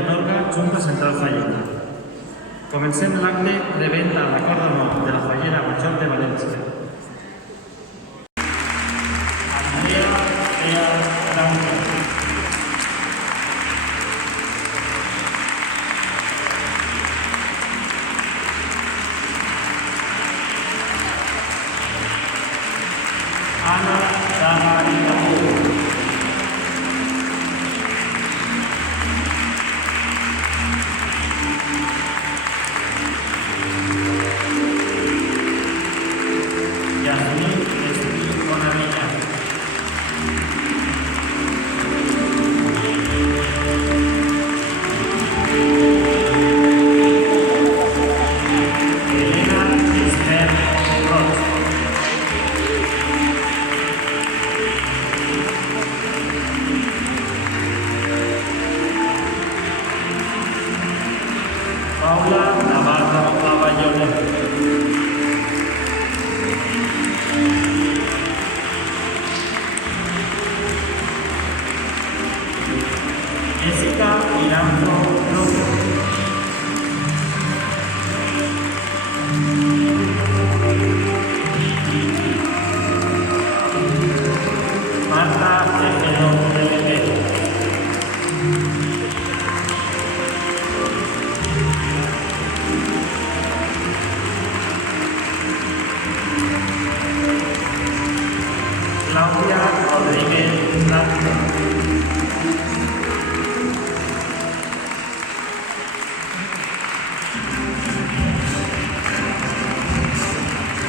atorga Junta Central Fallera. Comencem l'acte de venda a l'acord d'honor de la Fallera Major de València. Andrea Ea Araujo. Ana Dagaricapur. Yasmin Estri Bonavilla. Elena Esther Roch. Paula Navarro Aballone. Jessica Iranzo López. Marta Tejedo LP. Claudia Rodríguez Blanco.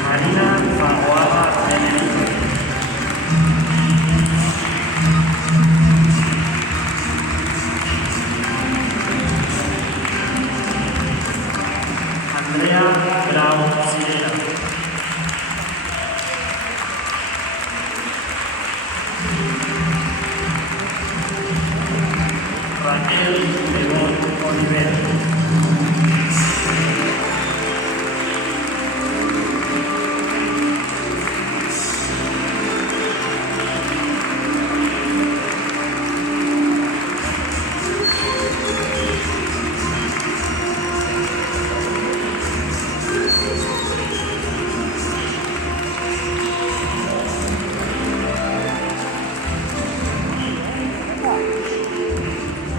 Marina Faguada Tenerife. Andrea Grau Sirena. Raquel Lebón Olivera.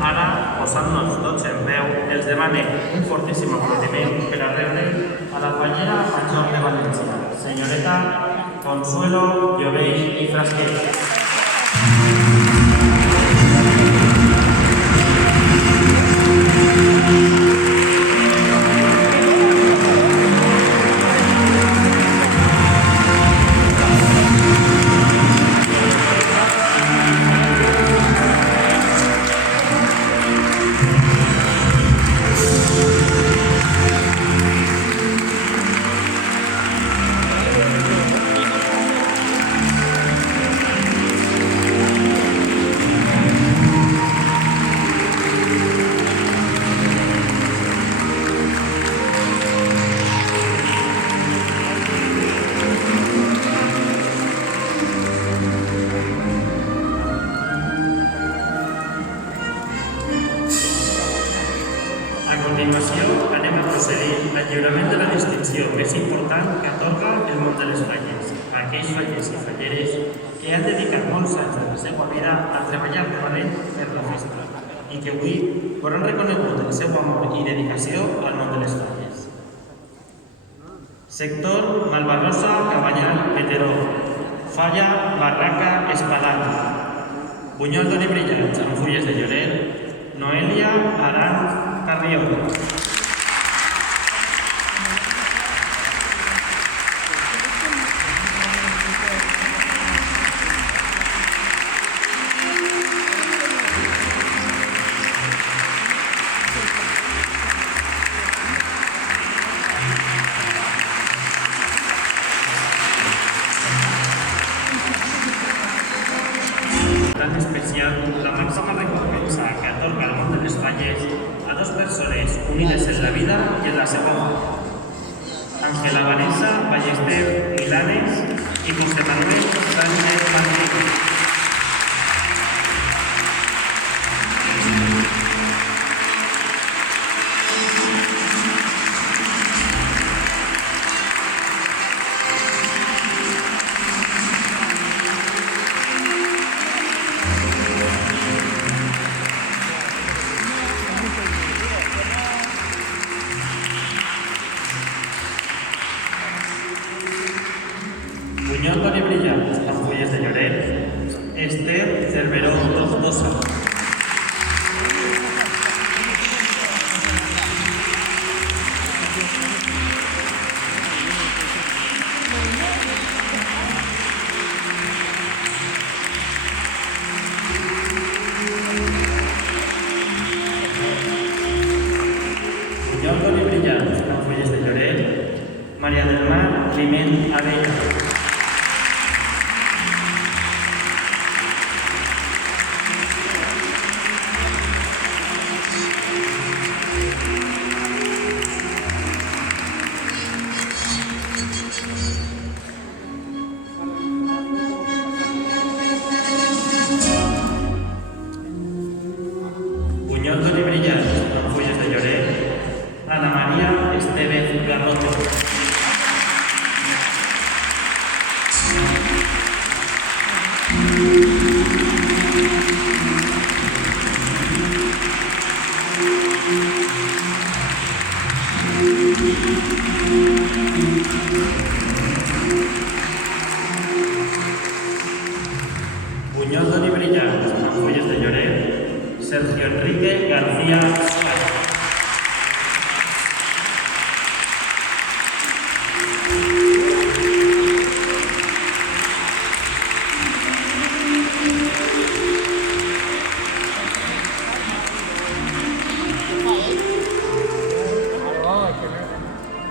Ara, posant-nos tots en peu, els demane un fortíssim aplaudiment per a rebre a la Fallera Major de València, senyoreta Consuelo Llovell i Frasquet. A continuació, anem a procedir al lliurament de la distinció més important que atorga el món de les falles, a aquells fallers i falleres que han dedicat molts anys de la seva vida a treballar de valent per la festa i que avui hauran reconegut el seu amor i dedicació al món de les falles. Sector Malvarrosa Cabanyal Peteró, Falla Barraca Espadany, Bunyol d'Oni Brillants amb fulles de llorer, Noelia Aran Carrió. Tan especial, la màxima recompensa que atorga el món de les falles a dos persones unides en la vida i en la seva mort. Ángela Vanessa Ballester Milanes i José Manuel Sánchez Martínez. Buñol d'Oli Brillant, amb fulles de llorer, Maria del Mar Climent Abella. Buñol d'Oli Brillant, amb fulles de llorer, Ana Maria Estevez Garrote. Buñol d'Oli Brillant, amb fulles de llorer, Sergio Enrique García Suárez.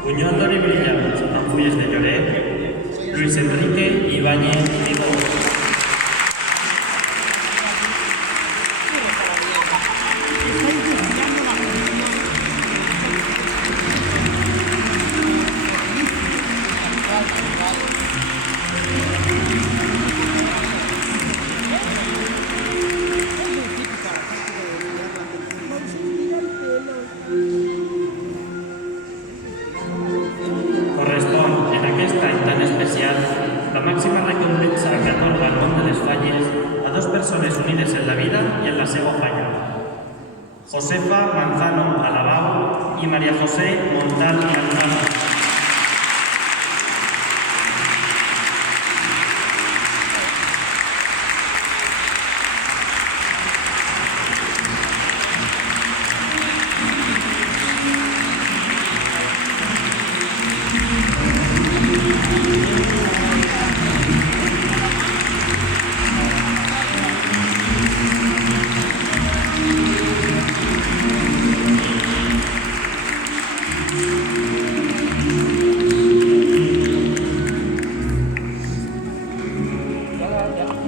Buñol d'Oli Brillant, amb fulles de llorer, Luis Enrique Ibáñez Vigo. Correspon en aquest any tan especial la màxima recompensa que atorga el món de les falles a dos persones unides en la vida i en la seva falla. Josefa Manzano Alabao i María José Montal Alcázar.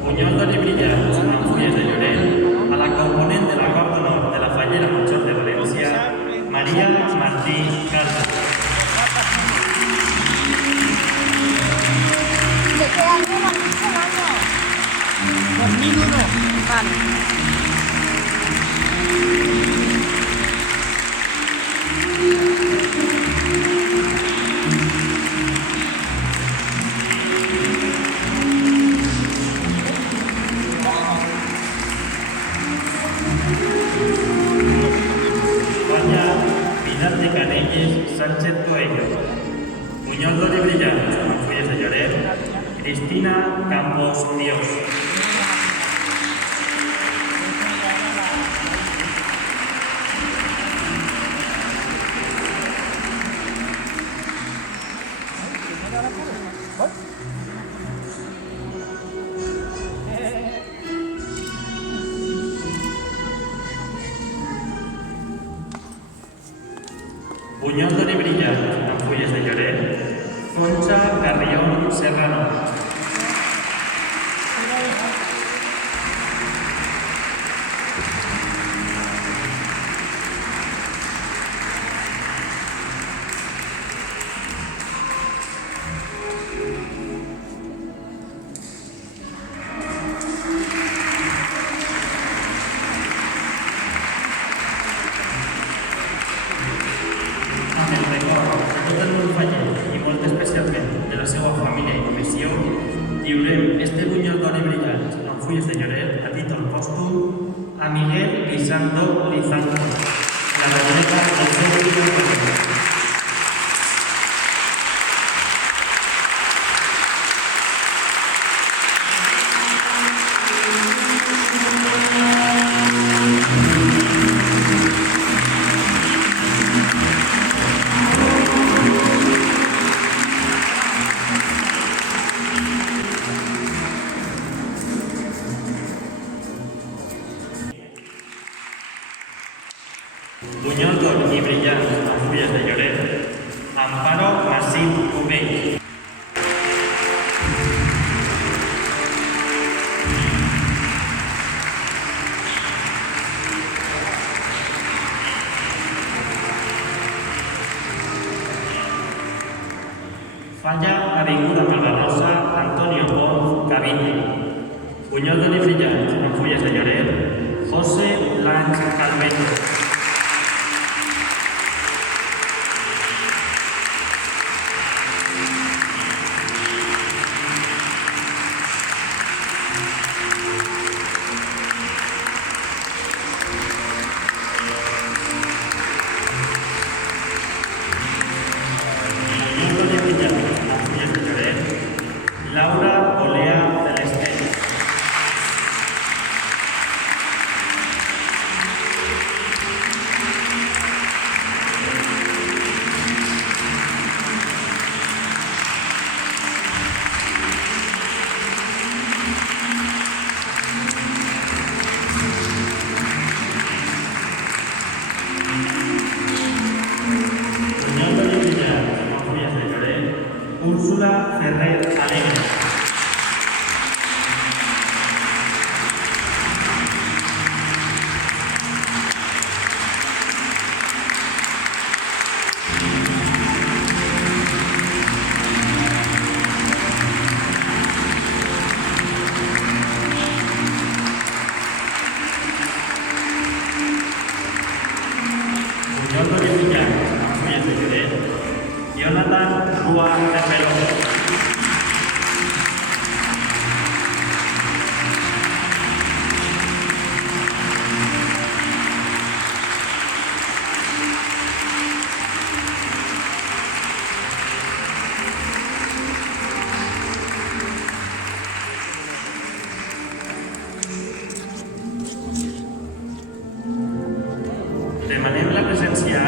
Buñol d'Oli Brillant, amb fulles de llorer, a la component de la Cor d'Honor de la Fallera Major de València, Maria Martí Carles. ¿De qué año lo han dicho el año? 2001. Vale. Falla Pilar de Canelles Sánchez Coello. Buñol d'Oli Brillant, amb fulles de llorer, Cristina Campos Dios. Buñol d'Oli Brillant, amb fulles de llorer, Concha Carrión Serrano. Amb el record de tot el món faller i molt especialment de la seva família i comissió, lliurem este Buñol d'Oli Brillant amb fulles de llorer a títol pòstum a Miguel Guisando Lizanzo, la redoneta del seu Buñol d'Oli. Bunyol d'or i brillants amb fulles de llorer, Amparo Masip Ubell. Falla Avinguda Malgarrosa, Antonio Pons, Cavite. Bunyol d'or i brillants amb fulles de llorer, José Lanz Calveto. Laura Olea del Estero. Bunyol d'or i brillants amb fulles de llorer, Úrsula Ferrer Alegre. Bunyol d'or i brillants amb fulles de llorer, Jonathan Rua Cerveró. Demanem la presència